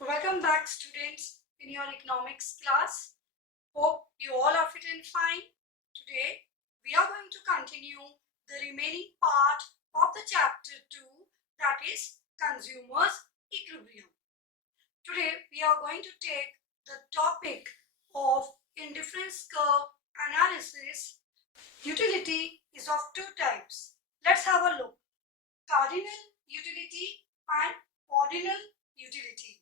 Welcome back, students, in your economics class. Hope you all are fit and fine. Today, we are going to continue the remaining part of the chapter 2, that is Consumers Equilibrium. Today, we are going to take the topic of indifference curve analysis. Utility is of two types. Let's have a look. Cardinal utility and ordinal utility.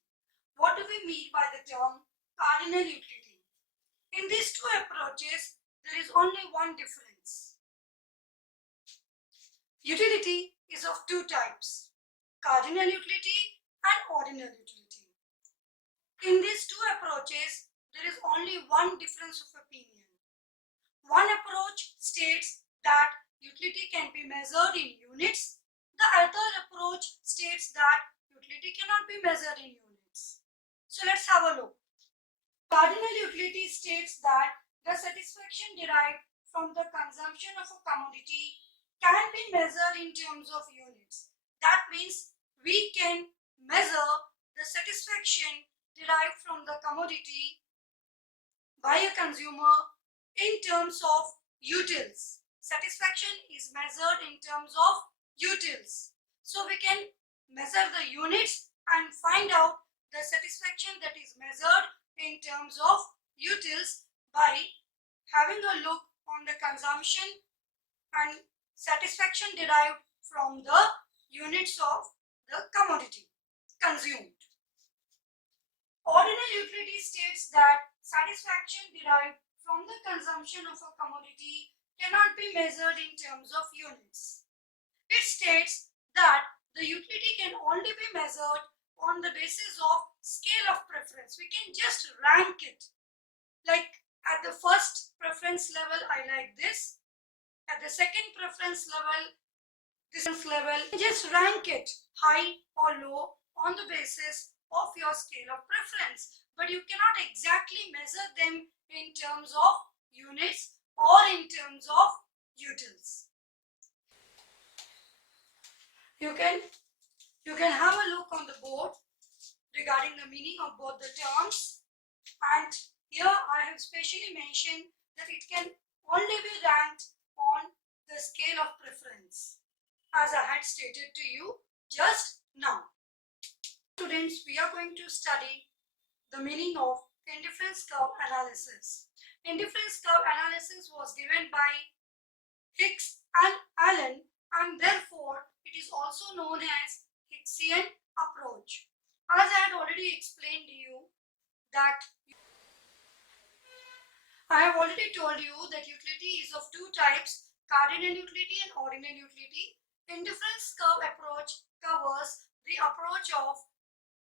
What do we mean by the term cardinal utility? In these two approaches, there is only one difference. Utility is of two types, cardinal utility and ordinal utility. In these two approaches, there is only one difference of opinion. One approach states that utility can be measured in units. The other approach states that utility cannot be measured in units. So let's have a look. Cardinal utility states that the satisfaction derived from the consumption of a commodity can be measured in terms of units. That means we can measure the satisfaction derived from the commodity by a consumer in terms of utils. Satisfaction is measured in terms of utils. So we can measure the units and find out the satisfaction that is measured in terms of utils by having a look on the consumption and satisfaction derived from the units of the commodity consumed. Ordinal utility states that satisfaction derived from the consumption of a commodity cannot be measured in terms of units. It states that the utility can only be measured on the basis of scale of preference. We can just rank it. Like at the first preference level, I like this. At the second preference level, this level, just rank it high or low on the basis of your scale of preference. But you cannot exactly measure them in terms of units or in terms of utils. You can have a look on the board regarding the meaning of both the terms, and here I have specially mentioned that it can only be ranked on the scale of preference, as I had stated to you just now. Students, we are going to study the meaning of indifference curve analysis. Indifference curve analysis was given by Hicks and Allen, and therefore it is also known as Hicksian approach. As I had already explained to you that I have already told you that utility is of two types, cardinal utility and ordinal utility. Indifference curve approach covers the approach of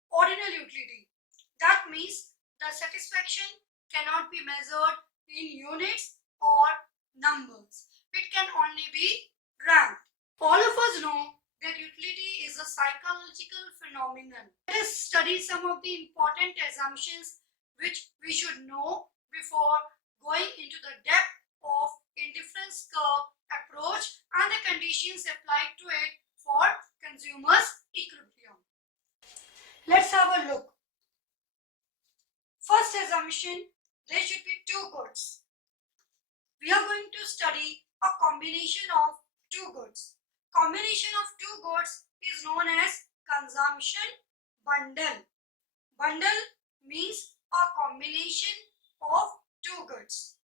ordinal utility. That means the satisfaction cannot be measured in units or numbers. It can only be ranked. All of us know that utility is a psychological phenomenon. Let us study some of the important assumptions which we should know before going into the depth of indifference curve approach and the conditions applied to it for consumers equilibrium. Let's have a look. First assumption, there should be two goods. We are going to study a combination of two goods. Combination of two goods is known as consumption bundle. Bundle means a combination of two goods.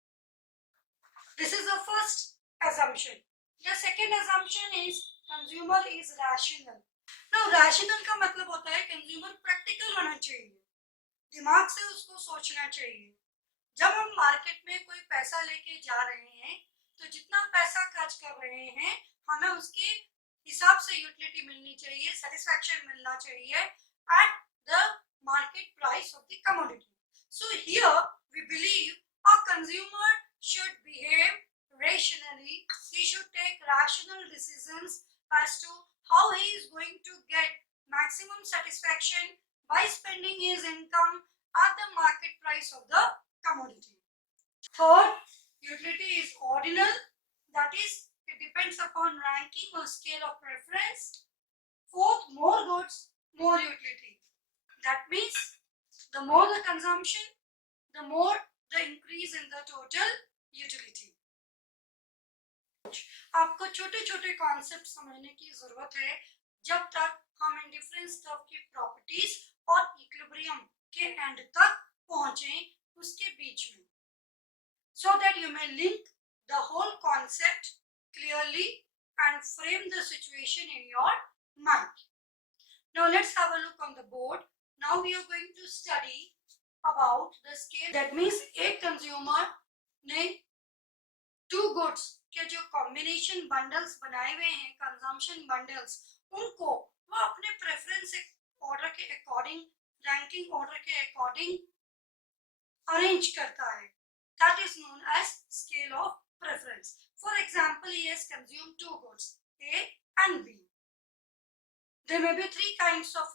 This is the first assumption. The second assumption is consumer is rational. Now rational का मतलब होता है consumer practical होना चाहिए, दिमाग से उसको सोचना चाहिए. जब हम मार्केट में कोई पैसा लेके जा रहे हैं तो जितना पैसा खर्च कर रहे हैं हमें उसके हिसाब से यूटिलिटी मिलनी चाहिए, सेटिस्फैक्शन मिलना चाहिए at the market price of the commodity. So here we believe a consumer should behave rationally. He should take rational decisions as to how he is going to get maximum satisfaction by spending his income at the market price of the commodity. Third, utility is ordinal, that is, it depends upon ranking or scale of preference. Fourth, more goods, more utility. That means The more the consumption, the more the increase in the total utility. आपको छोटे छोटे concept समझने की जरूरत है जब तक हम इंडिफरेंस कर्व की प्रॉपर्टीज और इक्विलिब्रियम के एंड तक पहुंचे उसके बीच में, so that you may link the whole concept clearly and frame the situation in your mind. Now let's have a look on the board. Now we are going to study about the scale. That means एक consumer ने to goods के जो combination bundles बनाए हुए हैं, consumption bundles, उनको वो अपने प्रेफरेंस ऑर्डर के अकॉर्डिंग, रैंकिंग ऑर्डर के अकॉर्डिंग अरेंज करता है. That is known as scale of preference. For example, he has consumed two goods, A and B. There may be three kinds of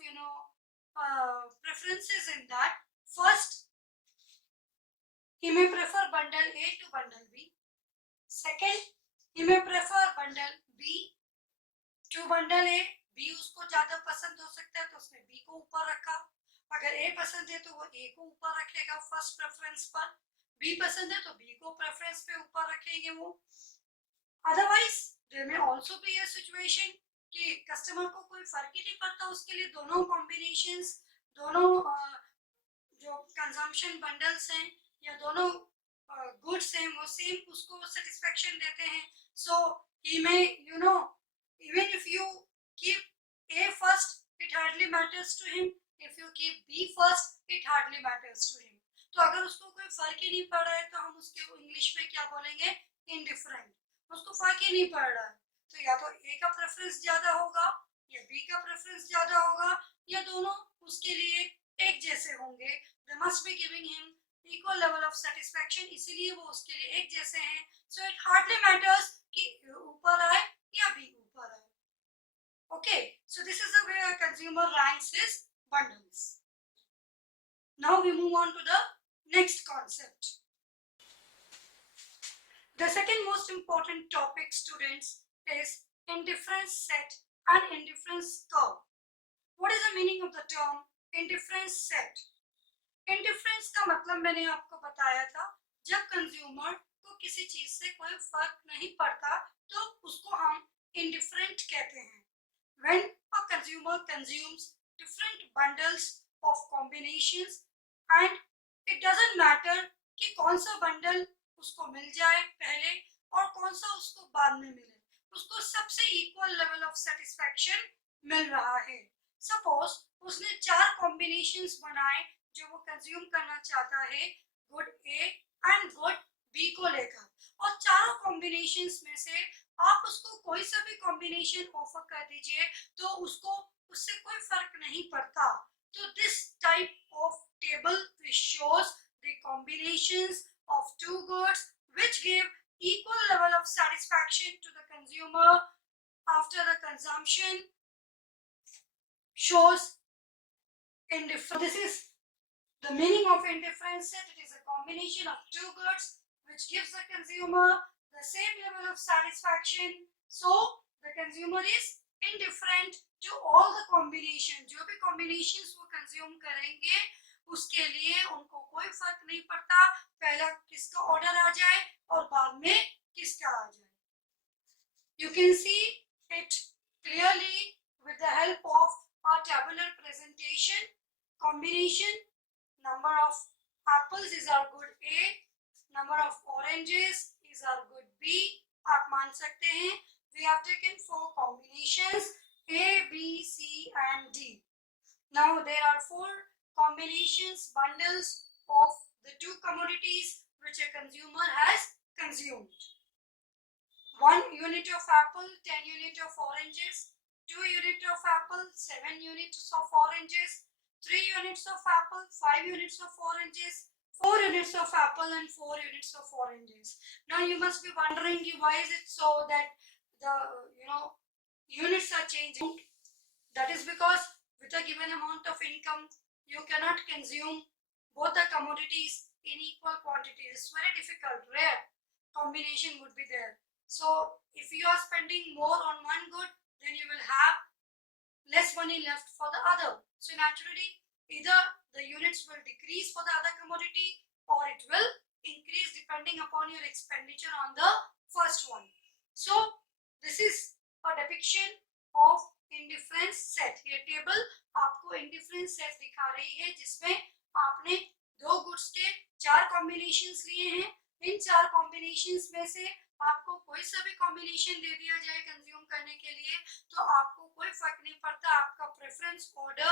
preferences in that. First, he may prefer bundle A to bundle B. Second, he may prefer bundle B to bundle A. B उसको ज्यादा पसंद हो सकता है तो उसने B को ऊपर रखा. अगर A पसंद है तो वो A को ऊपर रखेगा फर्स्ट प्रेफरेंस पर. B पसंद है तो B को प्रेफरेंस पे ऊपर रखेंगे वो. अदरवाइज देयर में आल्सो बी अ सिचुएशन कि कस्टमर को कोई फर्क ही नहीं पड़ता, उसके लिए दोनों कॉम्बिनेशंस, दोनों जो कंजम्पशन बंडल्स हैं या दोनों गुड्स हैं वो सेम उसको सेटिस्फेक्शन देते हैं. सो ही में even if you keep A first, it hardly matters to him. If you keep B first, it hardly matters to him. तो अगर उसको कोई फर्क ही नहीं पड़ रहा है तो हम उसके इंग्लिश में क्या बोलेंगे? इंडिफरेंट. उसको फर्क ही नहीं पड़ रहा है तो या तो A का प्रेफरेंस ज्यादा होगा या B का प्रेफरेंस ज्यादा होगा या दोनों उसके लिए एक जैसे होंगे. They must be giving him equal level of satisfaction, इसीलिए वो उसके लिए एक जैसे हैं. So it hardly matters कि ऊपर आए या B ऊपर आए. Okay, so this is the way a consumer ranks his bundles. Now we move on to the next concept. The second most important topic, students, is indifference set and indifference curve. What is the meaning of the term indifference set? Indifference का मतलब मैंने आपको बताया था, जब consumer को किसी चीज से कोई फर्क नहीं पड़ता तो उसको हम indifferent कहते हैं. When a consumer consumes different bundles of combinations and it doesn't matter कि कौन सा बंडल उसको मिल जाए पहले और कौन सा उसको बाद में मिले, उसको सबसे इक्वल लेवल ऑफ सेटिस्फेक्शन मिल रहा है. सपोज उसने 4 कॉम्बिनेशंस बनाए जो वो कंज्यूम करना चाहता है good A and good B को लेकर, और चारों कॉम्बिनेशंस में से आप उसको कोई सा भी कॉम्बिनेशन ऑफर कर दीजिए तो उसको उससे कोई फर्क नहीं पड़ता. तो this type of table which shows the combinations of two goods which give equal level of satisfaction to the consumer after the consumption shows indifference. This is the meaning of indifference set. It is a combination of two goods which gives the consumer the same level of satisfaction. So the consumer is indifferent to all the combination. जो भी combinations वो consume करेंगे उसके लिए उनको कोई फर्क नहीं पड़ता पहला किसका ऑर्डर आ जाए और बाद में किसका आ जाए. You can see it clearly with the help of a tabular presentation. Combination, number of apples is our good A, number of oranges is our good B. आप मान सकते हैं we have taken 4 combinations A, B, C and D. Now there are 4 combinations, bundles of the 2 commodities which a consumer has consumed. 1 unit of apple, 10 units of oranges, 2 units of apple, 7 units of oranges, 3 units of apple, 5 units of oranges, 4 units of apple and 4 units of oranges. Now you must be wondering why is it so that the units are changing. That is because with a given amount of income you cannot consume both the commodities in equal quantity. It's very difficult, rare combination would be there. So if you are spending more on one good, then you will have less money left for the other. So naturally Either the units will decrease for the other commodity or it will increase depending upon your expenditure on the first one. So this is a depiction of indifference set. ये table आपको indifference set दिखा रही है जिसमें आपने दो goods के चार कॉम्बिनेशंस लिए हैं. इन चार कॉम्बिनेशंस में से आपको कोई सा भी कॉम्बिनेशन दे दिया जाए कंज्यूम करने के लिए तो आपको कोई फर्क नहीं पड़ता. आपका प्रेफरेंस ऑर्डर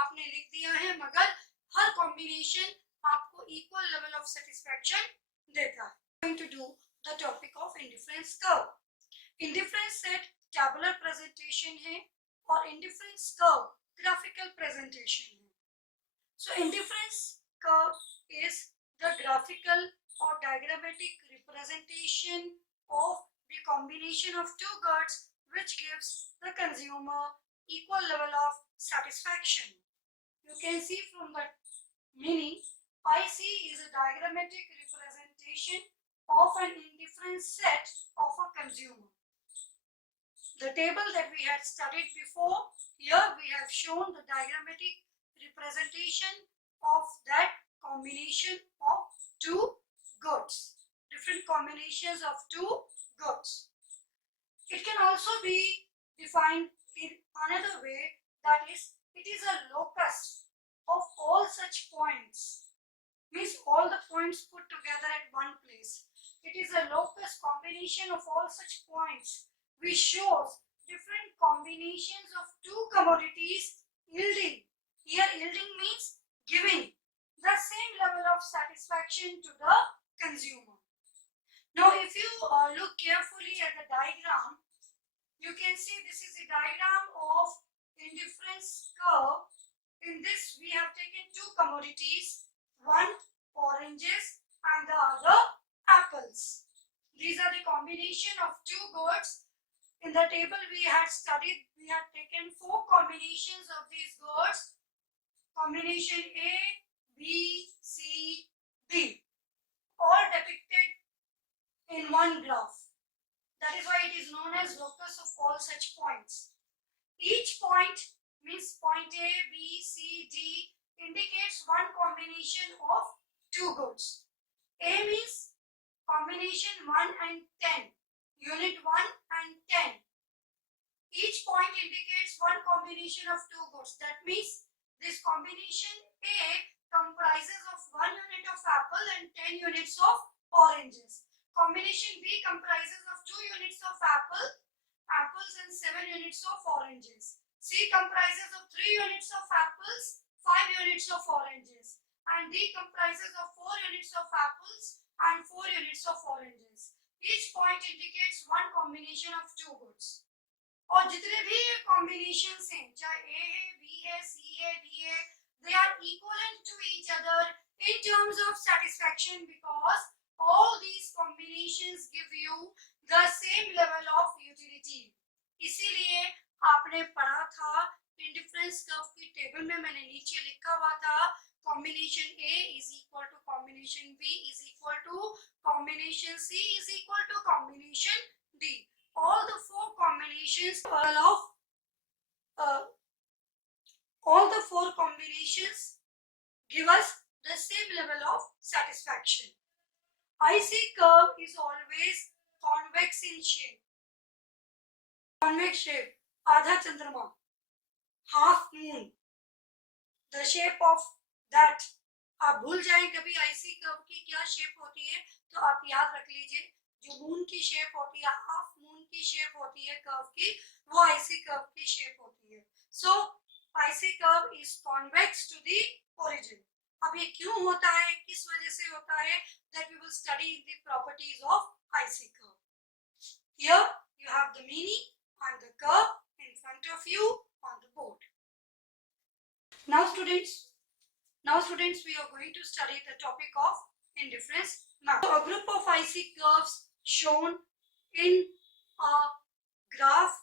आपने लिख दिया है मगर हर कॉम्बिनेशन आपको इक्वल लेवल ऑफ सेटिस्फैक्शन देता है. Going to do the topic of indifference curve. Indifference set tabular presentation है और indifference curve graphical presentation है. So indifference curve is the graphical or diagrammatic representation of the combination of two goods which gives the consumer equal level of satisfaction. You can see from the meaning, IC is a diagrammatic representation of an indifference set of a consumer. The table that we had studied before, here we have shown the diagrammatic representation of that combination of two goods, different combinations of two goods. It can also be defined in another way, that is, it is a locus of all such points, means all the points put together at one place. It is a locus combination of all such points which shows different combinations of two commodities yielding. Here yielding means giving the same level of satisfaction to the consumer. Now if you look carefully at the diagram, you can see this is a diagram of indifference curve. In this we have taken two commodities, one oranges and the other apples. These are the combination of two goods. In the table we had studied, we had taken four combinations of these goods. Combination A, B, C, D, all depicted in one graph. That is why it is known as locus of all such points. Each point means point A, B, C, D indicates one combination of two goods. A means combination 1 and 10, unit 1 and 10. Each point indicates one combination of two goods. That means this combination A comprises of 1 unit of apple and 10 units of oranges. Combination B comprises of 2 units of apples and 7 units of oranges. C comprises of 3 units of apples, 5 units of oranges. And D comprises of 4 units of apples and 4 units of oranges. Each point indicates one combination of two goods. और जितने भी combinations हैं, चाहे A है, B है, C है, D है, they are equivalent to each other in terms of satisfaction because all these combinations give you the same level of utility. इसीलिए आपने पढ़ा था indifference curve की टेबल में मैंने नीचे लिखा हुआ था combination A is equal to combination B is equal to combination C is equal to combination D. All the four combinations give us the same level of satisfaction. IC curve is always convex in shape. Convex shape, आधा चंद्रमा, half moon. The shape of that, आप भूल जाएं कभी IC curve की क्या shape होती है तो आप याद रख लीजिए, जो मून की शेप होती है, हाफ मून की शेप होती है कर्व की, वो IC कर्व की शेप होती है. So IC curve is convex to the origin. अब ये क्यों होता है, किस वजह से होता है, that we will study the properties of IC curve. Here you have the meaning and the curve in front of you on the board. Now students, we are going to study the topic of indifference map. So a group of IC curves shown in a graph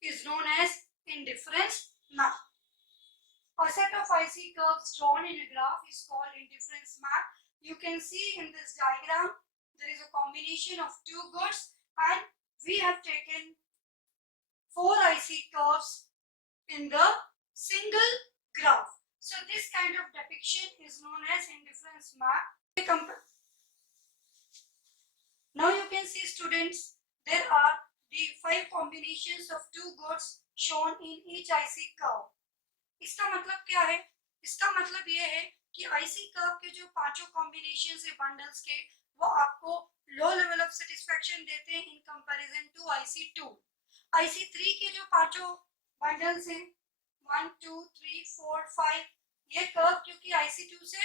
is known as indifference map. A set of IC curves drawn in a graph is called indifference map. You can see in this diagram there is a combination of two goods and we have taken 4 IC curves in the single graph. So So this kind of depiction is known as indifference map. Now you can see students, there are the 5 combinations of 2 goods shown in each IC curve. इसका मतलब क्या है? इसका मतलब ये है कि IC curve के जो 5 कॉम्बिनेशन है बंडल्स के, वो आपको लो लेवल ऑफ सेटिस्फेक्शन देते हैं in comparison to IC2. IC3 के जो 5 बंडल्स हैं 1 2 3 4 5, ये कर्व क्योंकि IC2 से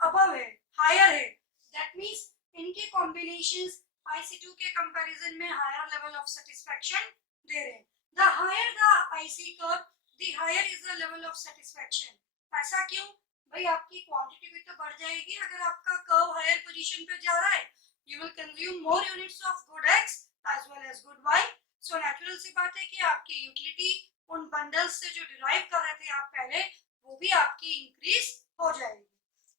अबव है, हायर है, दैट मींस इनके कॉम्बिनेशंस IC2 के कंपैरिजन में हायर लेवल ऑफ सेटिस्फेक्शन दे रहे हैं. The higher the IC curve, the higher is the level of satisfaction. ऐसा क्यों भाई? आपकी क्वांटिटी भी तो बढ़ जाएगी अगर आपका कर्व हायर पोजीशन पे जा रहा है. You will consume more units of good x as well as good y. So natural सी बात है कि आपकी यूटिलिटी उन बंडल्स से जो डिराइव कर रहे थे आप पहले, वो भी आपकी इंक्रीज हो जाएगी.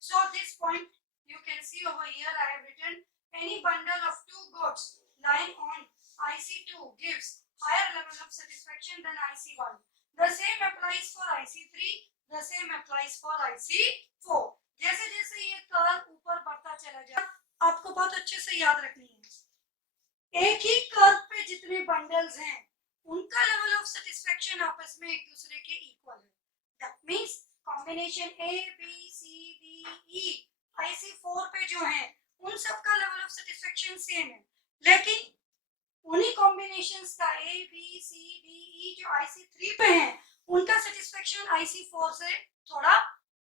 So this point you can see over here I have written any bundle of 2 goods lying on IC2 gives higher level of satisfaction than IC1. The same applies for IC3, the same applies for IC4. जैसे जैसे ये curve ऊपर बढ़ता चला जाए, आपको बहुत अच्छे से याद रखनी है. एक ही कर्व पे जितने बंडल्स हैं उनका लेवल ऑफ सेटिस्फेक्शन आपस में एक दूसरे के इक्वल है. That means combination A B C D E IC4 पे जो है उन सब का लेवल ऑफ सेटिस्फेक्शन सेम है, लेकिन उन्हीं कॉम्बिनेशंस का A B C D E जो IC3 पे है उनका सेटिस्फेक्शन IC4 से थोड़ा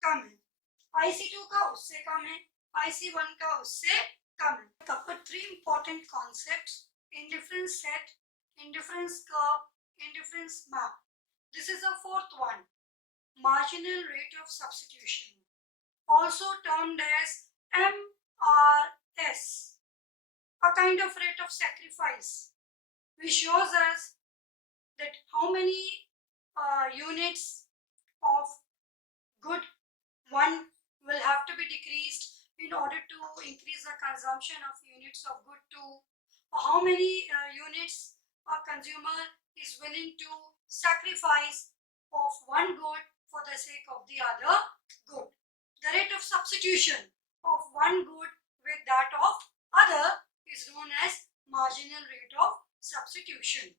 कम है, IC2 का उससे कम है, IC1 का उससे कम है. Cover 3 important concepts: indifference set, indifference curve, indifference map. This is the 4th one, marginal rate of substitution, also termed as MRS, a kind of rate of sacrifice, which shows us that how many units of good 1 will have to be decreased in order to increase the consumption of units of good 2, or how many units a consumer is willing to sacrifice of one good for the sake of the other good. The rate of substitution of one good with that of other is known as marginal rate of substitution.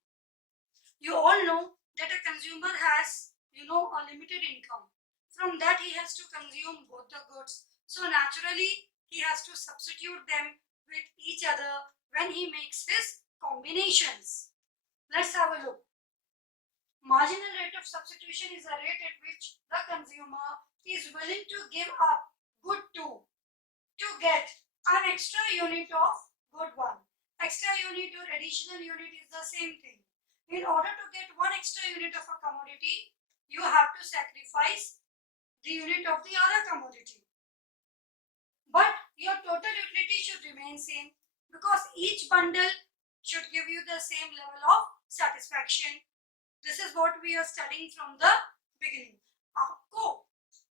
You all know that a consumer has, a limited income. From that he has to consume both the goods. So naturally he has to substitute them with each other when he makes his combinations. Let's have a look. Marginal rate of substitution is a rate at which the consumer is willing to give up good 2 to get an extra unit of good 1. Extra unit or additional unit is the same thing. In order to get one extra unit of a commodity, you have to sacrifice the unit of the other commodity. But your total utility should remain same because each bundle should give you the same level of satisfaction. This is what we are studying from the beginning. आपको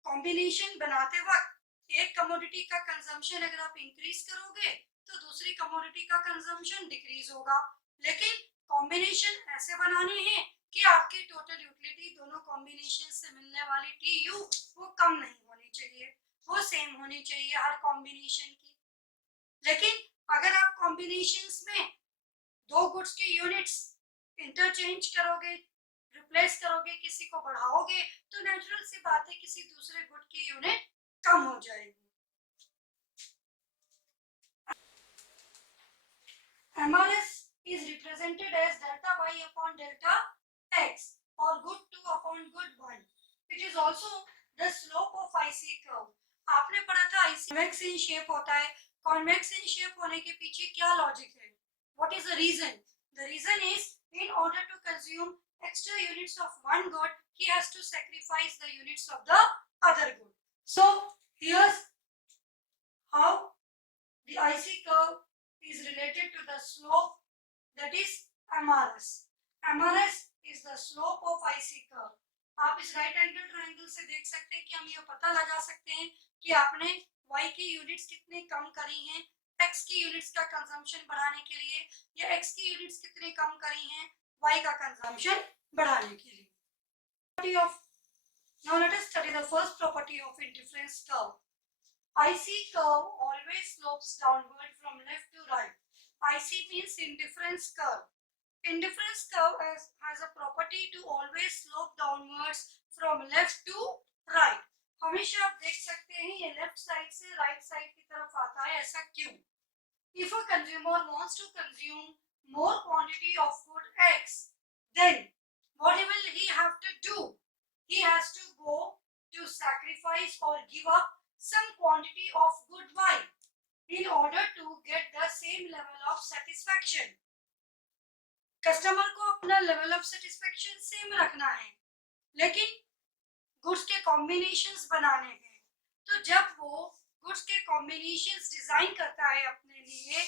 combination बनाते वक्त एक commodity का consumption अगर आप increase करोगे तो दूसरी कमोडिटी का कंजम्पशन डिक्रीज होगा, लेकिन कॉम्बिनेशन ऐसे बनाने हैं कि आपकी टोटल यूटिलिटी दोनों कॉम्बिनेशन से मिलने वाली TU वो कम नहीं होनी चाहिए, वो सेम होनी चाहिए हर कॉम्बिनेशन की. लेकिन अगर आप कॉम्बिनेशंस में 2 गुड्स के यूनिट्स इंटरचेंज करोगे, रिप्लेस करोगे, किसी को बढ़ाओगे, तो नेचुरल सी बात है किसी दूसरे गुड की यूनिट कम हो जाएगी. MRS is represented as delta y upon delta x or good 2 upon good 1. It is also the slope of IC curve. आपने पढ़ा था IC convex in shape होता है. Convex in shape होने के पीछे क्या लॉजिक है? What is the reason? The reason is in order to consume extra units of one good, he has to sacrifice the units of the other good. So here's how the IC curve is related to the slope, that is MRS. MRS is the slope of IC curve. आप इस right angle triangle से देख सकते हैं कि हम ये पता लगा सकते हैं कि आपने y की यूनिट्स कितनी कम करी हैं x की यूनिट्स का कंजम्पशन बढ़ाने के लिए, या x की यूनिट्स कितनी कम करी हैं y का कंजम्पशन बढ़ाने के लिए. Now let us study the first property property of indifference curve. IC curve always slopes downward from left to right. IC means indifference curve. Indifference curve has a property to always slope downwards from left to right. हमेशा आप देख सकते हैं ये left side से right side की तरफ आता है, ऐसा क्यों? If a consumer wants to consume more quantity of good X, then what will he have to do? He has to go to sacrifice or give up some quantity of good Y in order to get the same level of satisfaction. Customer को अपना level of satisfaction same रखना है, लेकिन goods के combinations बनाने हैं. तो जब वो गुड्स के कॉम्बिनेशंस डिजाइन करता है, अपने लिए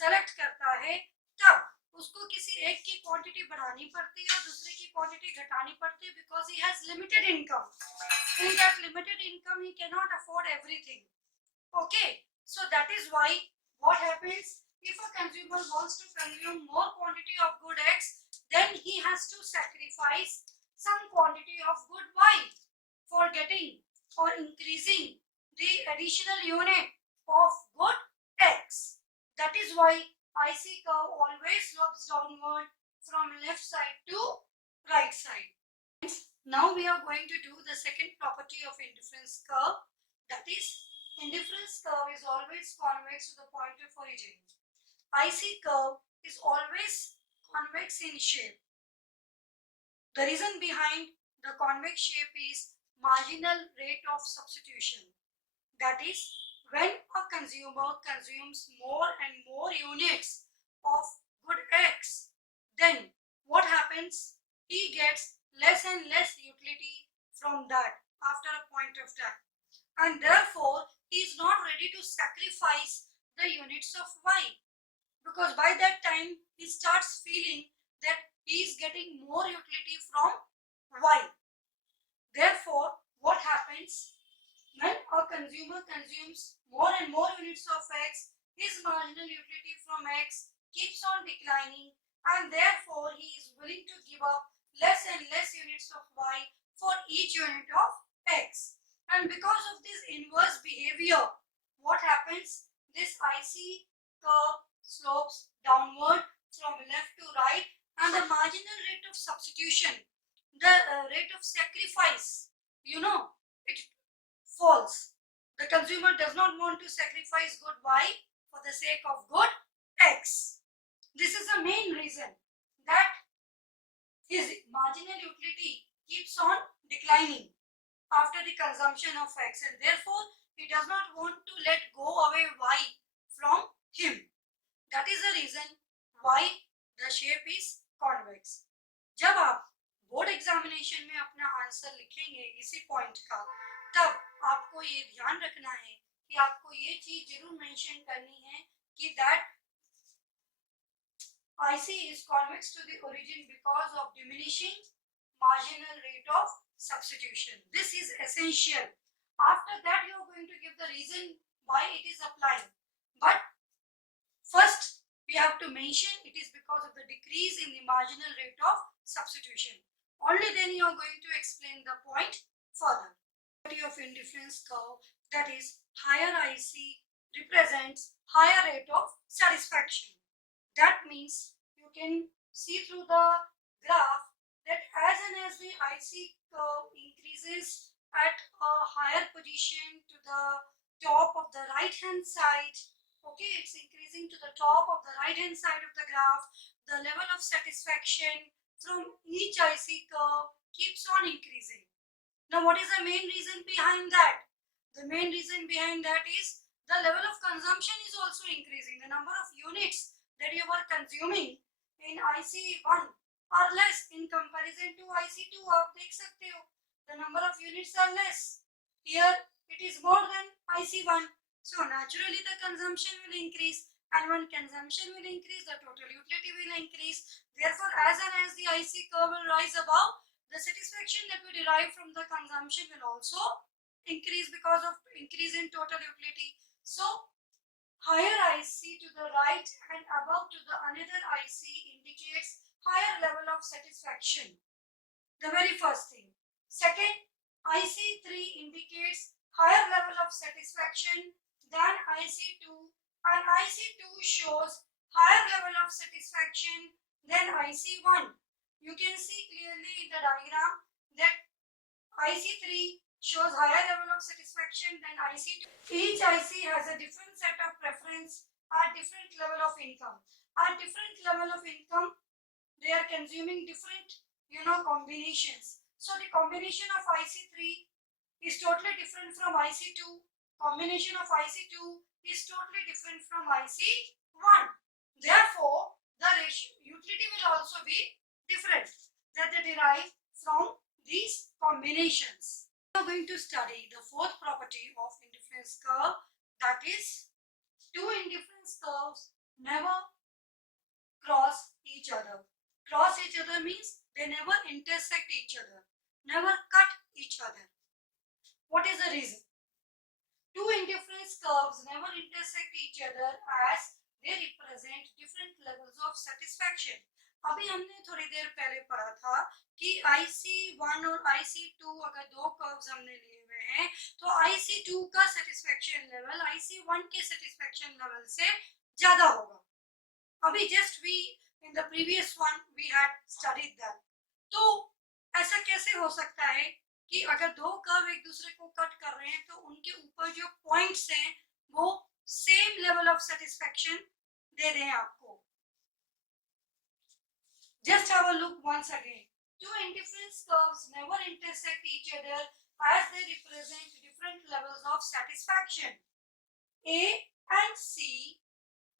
सेलेक्ट करता है, तब उसको किसी एक की क्वांटिटी बढ़ानी पड़ती है और दूसरे की क्वांटिटी घटानी पड़ती है, because he has limited income. In that limited income he cannot afford everything. Okay, so that is why what happens, if a consumer wants to consume more quantity of good X, then he has to sacrifice some quantity of good Y for getting or increasing the additional unit of good X. That is why IC curve always slopes downward from left side to right side. Now we are going to do the second property of indifference curve, that is indifference curve is always convex to the point of origin. IC curve is always convex in shape. The reason behind the convex shape is marginal rate of substitution. That is, when a consumer consumes more and more units of good X, then what happens? He gets less and less utility from that after a point of time, and therefore he is not ready to sacrifice the units of Y, because by that time he starts feeling that he is getting more utility from Y. Therefore, what happens? When a consumer consumes more and more units of X, his marginal utility from X keeps on declining, and therefore he is willing to give up less and less units of Y for each unit of X. And because of this inverse behavior, what happens? This IC curve slopes downward from left to right, and the marginal rate of substitution, the rate of sacrifice, it falls. The consumer does not want to sacrifice good Y for the sake of good X. This is the main reason that his marginal utility keeps on declining after the consumption of X, and therefore he does not want to let go away Y from him. That is the reason why the shape is convex. जब आप board examination में अपना answer लिखेंगे इसी point का, तब आपको ये ध्यान रखना है कि आपको ये चीज जरूर मेंशन करनी है कि that IC is convex to the origin because of diminishing marginal rate of substitution. This is essential. After that, you are going to give the reason why it is applying. But first, we have to mention it is because of the decrease in the marginal rate of substitution. Only then you are going to explain the point further. Property of indifference curve, that is higher IC represents higher rate of satisfaction. That means you can see through the graph that as and as the IC curve increases at a higher position to the top of the right hand side, okay, it's increasing to the top of the right hand side of the graph, the level of satisfaction from each IC curve keeps on increasing. Now what is the main reason behind that? The main reason behind that is the level of consumption is also increasing. The number of units that you are consuming in IC1 are less in comparison to IC2. आप देख सकते हो, the number of units are less. Here it is more than IC1. So naturally the consumption will increase, and when consumption will increase, the total utility will increase. Therefore, as and as the IC curve will rise above, the satisfaction that we derive from the consumption will also increase because of increase in total utility. So higher IC to the right and above to the another IC indicates higher level of satisfaction. The very first thing. Second, IC3 indicates higher level of satisfaction than IC2, and IC2 shows higher level of satisfaction than IC1. You can see clearly in the diagram that IC3 shows higher level of satisfaction than IC2. Each IC has a different set of preference at different level of income. At different level of income, they are consuming different, combinations. So the combination of IC3 is totally different from IC2. Combination of IC2 is totally different from IC1. Therefore, the utility will also be different that they derive from these combinations. We are going to study the fourth property of indifference curve, that is, two indifference curves never cross each other. Cross each other means they never intersect each other, never cut each other. What is the reason? Two indifference curves never intersect each other as they represent different levels of satisfaction. अभी हमने थोड़ी देर पहले पढ़ा था कि IC1 और IC2 अगर दो कर्व्स हमने लिए हुए हैं तो IC2 का सेटिस्फैक्शन लेवल IC1 के सेटिस्फैक्शन लेवल से ज्यादा होगा. अभी just we in the previous one we had studied that. तो ऐसा कैसे हो सकता है कि अगर दो कर्व एक दूसरे को कट कर रहे हैं तो उनके ऊपर जो पॉइंट्स हैं वो सेम लेवल ऑफ सेटिस्फैक्शन दे रहे हैं आपको. Just have a look once again. Two indifference curves never intersect each other as they represent different levels of satisfaction. A and C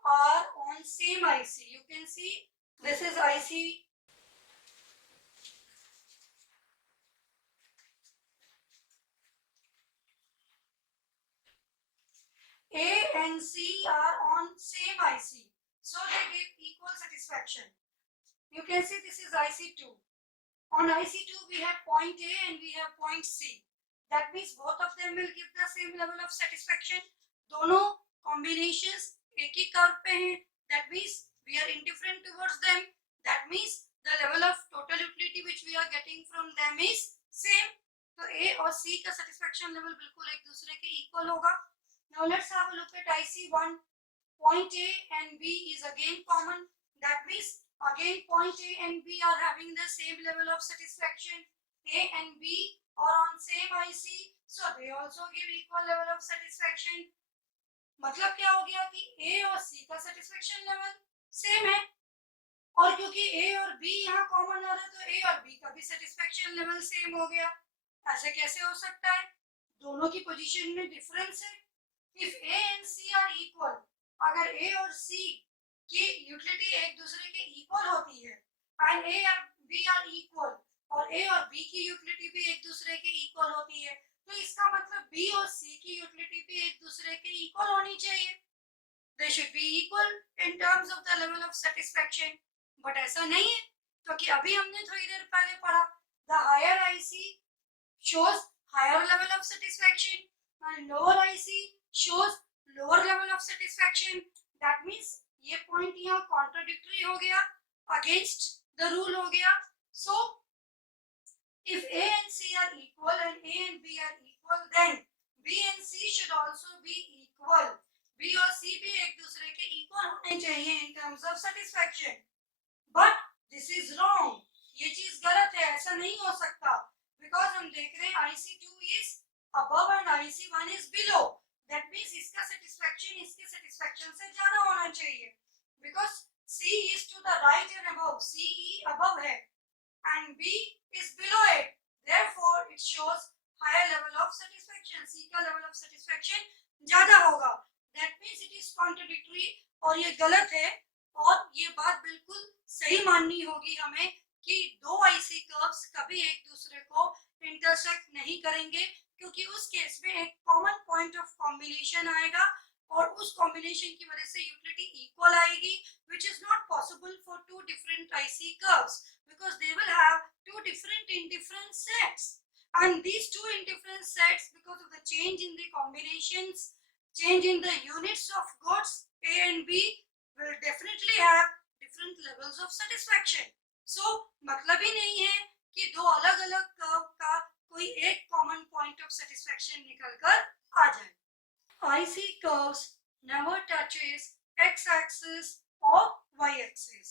are on same IC. You can see this is IC. A and C are on same IC, so they give equal satisfaction. You can see this is IC2. On IC2 we have point A and we have point C. That means both of them will give the same level of satisfaction. दोनों combinations एक ही curve पे हैं. That means we are indifferent towards them. That means the level of total utility which we are getting from them is same. तो A और C का satisfaction level बिल्कुल एक दूसरे के equal होगा. Now let's have a look at IC1. Point A and B is again common. That means again point A and B are having the same level of satisfaction. A and B are on same IC, so they also give equal level of satisfaction. मतलब क्या हो गया कि A और C का satisfaction level same है, और क्योंकि A और B यहाँ कॉमन आ रहा है तो A और B का भी satisfaction level same हो गया. ऐसे कैसे हो सकता है? दोनों की पोजीशन में डिफरेंस है. If A and C are equal, अगर A और C की यूटिलिटी एक दूसरे के इक्वल होती है एंड A और B आर इक्वल और A और B की यूटिलिटी भी एक दूसरे के इक्वल होती है, तो इसका मतलब B और C की यूटिलिटी भी एक दूसरे के इक्वल होनी चाहिए. They should be equal in terms of the level of satisfaction. But ऐसा नहीं है, क्योंकि अभी हमने थोड़ी देर पहले पढ़ा the higher IC shows higher level of satisfaction and lower IC shows lower level of satisfaction. That means ये पॉइंट यहाँ कॉन्ट्राडिक्टरी हो गया, अगेंस्ट द रूल हो गया. So if A and C are equal and A and B are equal, then B and C should also be equal. B और C भी एक दूसरे के इक्वल होने चाहिए in terms of satisfaction. But this is wrong. ये चीज गलत है, ऐसा नहीं हो सकता. Because हम देख रहे हैं IC2 is above and IC1 is below. That means इसका satisfaction इसके satisfaction से ज्यादा होना चाहिए. Because C is to the right and above, CE above है and B is below it. Therefore, it shows higher level of satisfaction. C का level of satisfaction ज्यादा होगा. That means it is contradictory और ये गलत है, और ये बात बिल्कुल सही माननी होगी हमें कि दो IC कर्व्स कभी एक दूसरे को इंटरसेक्ट नहीं करेंगे, क्योंकि उस केस में एक कॉमन पॉइंट ऑफ कॉम्बिनेशन आएगा और उस कॉम्बिनेशन की वजह से यूटिलिटी इक्वल आएगी, which is not possible for two different IC curves because they will have two different indifferent sets, and these two indifferent sets, because of the change in the combinations, change in the units of goods A and B, will definitely have different levels of satisfaction. So मतलब ही नहीं है कि दो अलग अलग curve का कोई एक कॉमन पॉइंट ऑफ सेटिस्फैक्शन निकल कर आ जाए। IC curves never touches x-axis or y-axis.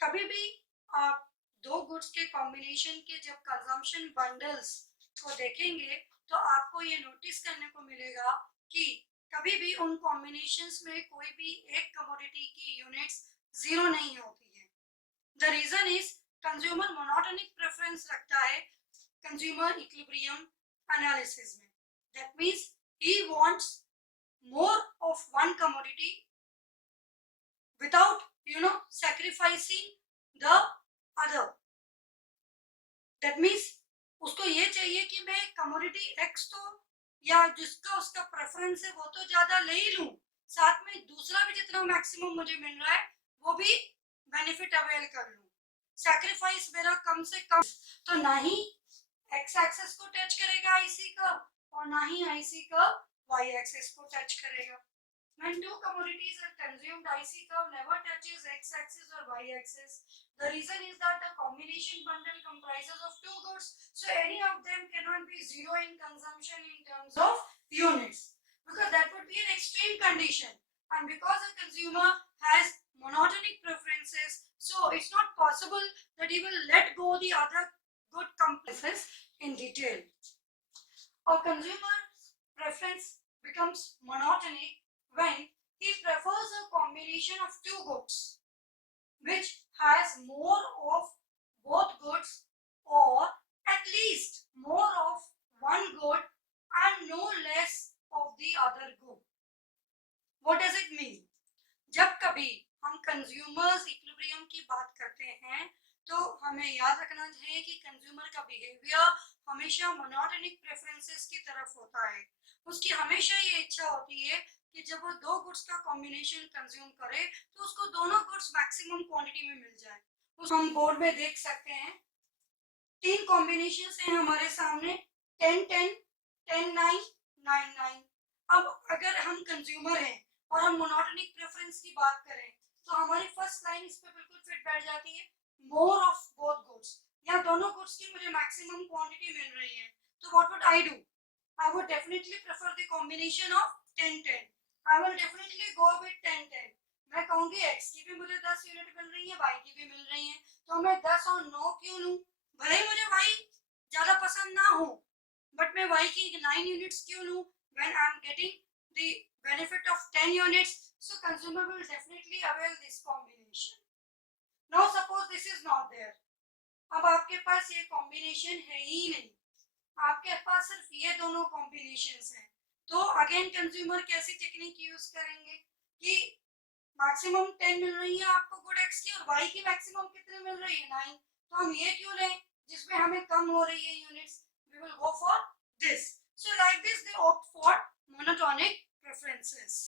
कभी भी आप दो गुड्स के कॉम्बिनेशन के जब कंजम्पशन बंडल्स को देखेंगे तो आपको ये नोटिस करने को मिलेगा कि कभी भी उन कॉम्बिनेशंस में कोई भी एक कमोडिटी की यूनिट्स जीरो नहीं होती है। The reason is consumer monotonic preference रखता है कंज्यूमर इक्विलिब्रियम एनालिसिस में। That means he wants more of one commodity without sacrificing the other. That means उसको ये चाहिए कि मैं कमोडिटी एक्स तो या जिसका उसका प्रेफरेंस है वो तो ज्यादा ले ही लूं, साथ में दूसरा भी जितना मैक्सिमम मुझे मिल रहा है वो भी बेनिफिट अवेल कर लूं। सैक्रिफाइस मेरा कम से कम तो ना ही एक्स एक्सेस को टच करेगा आईसी का और ना ही आईसी का वाई एक्सेस को टच करेगा। When two commodities are consumed, IC curve never touches x-axis or y-axis. The reason is that the combination bundle comprises of two goods, so any of them cannot be zero in consumption in terms of units, because that would be an extreme condition. And because a consumer has monotonic preferences, so it's not possible that he will let go the other good complexes in detail. A consumer preference becomes monotonic when he prefers a combination of two goods which has more of both goods or at least more of one good and no less of the other good. What does it mean? जब कभी हम consumers equilibrium की बात करते हैं तो हमें याद रखना है कि कंज्यूमर का बिहेवियर हमेशा मोनोटोनिक प्रेफरेंसेस की तरफ होता है। उसकी हमेशा ये इच्छा होती है कि जब वो दो गुड्स का कॉम्बिनेशन कंज्यूम करे तो उसको दोनों गुड्स मैक्सिमम क्वांटिटी में मिल जाए। उस हम बोर्ड में देख सकते हैं तीन कॉम्बिनेशंस हैं हमारे सामने 10 10 10 9 9 9। अब अगर हम कंज्यूमर हैं और हम मोनोटोनिक प्रेफरेंस की बात करें तो हमारी फर्स्ट लाइन इस पे बिल्कुल फिट बैठ जाती है, मोर ऑफ बोथ गुड्स, या दोनों गुड्स की मुझे मैक्सिमम क्वांटिटी मिल रही है। तो what would I do? I would definitely prefer the combination of 10 10. I will definitely go with 10 10. मैं कहूँगी x की भी मुझे 10 यूनिट मिल रही है, y की भी मिल रही है, तो मैं 10 और 9 क्यों लूँ? भले ही मुझे y ज्यादा पसंद ना हो, बट मैं y की 9 यूनिट्स क्यों लूँ? When I am getting the benefit of 10 units, so consumer will definitely avail this combination. Now suppose this is not there. अब आपके पास ये कॉम्बिनेशन है ही नहीं, आपके पास सिर्फ ये दोनों कॉम्बिनेशंस हैं, तो अगेन कंज्यूमर कैसी टेक्निक यूज करेंगे कि मैक्सिमम 10 मिल रही है आपको गुड एक्स की और वाई की मैक्सिमम कितने मिल रही है 9, तो हम ये क्यों लें जिसमें हमें कम हो रही है units? We will go for this. So like this they opt for monotonic preferences.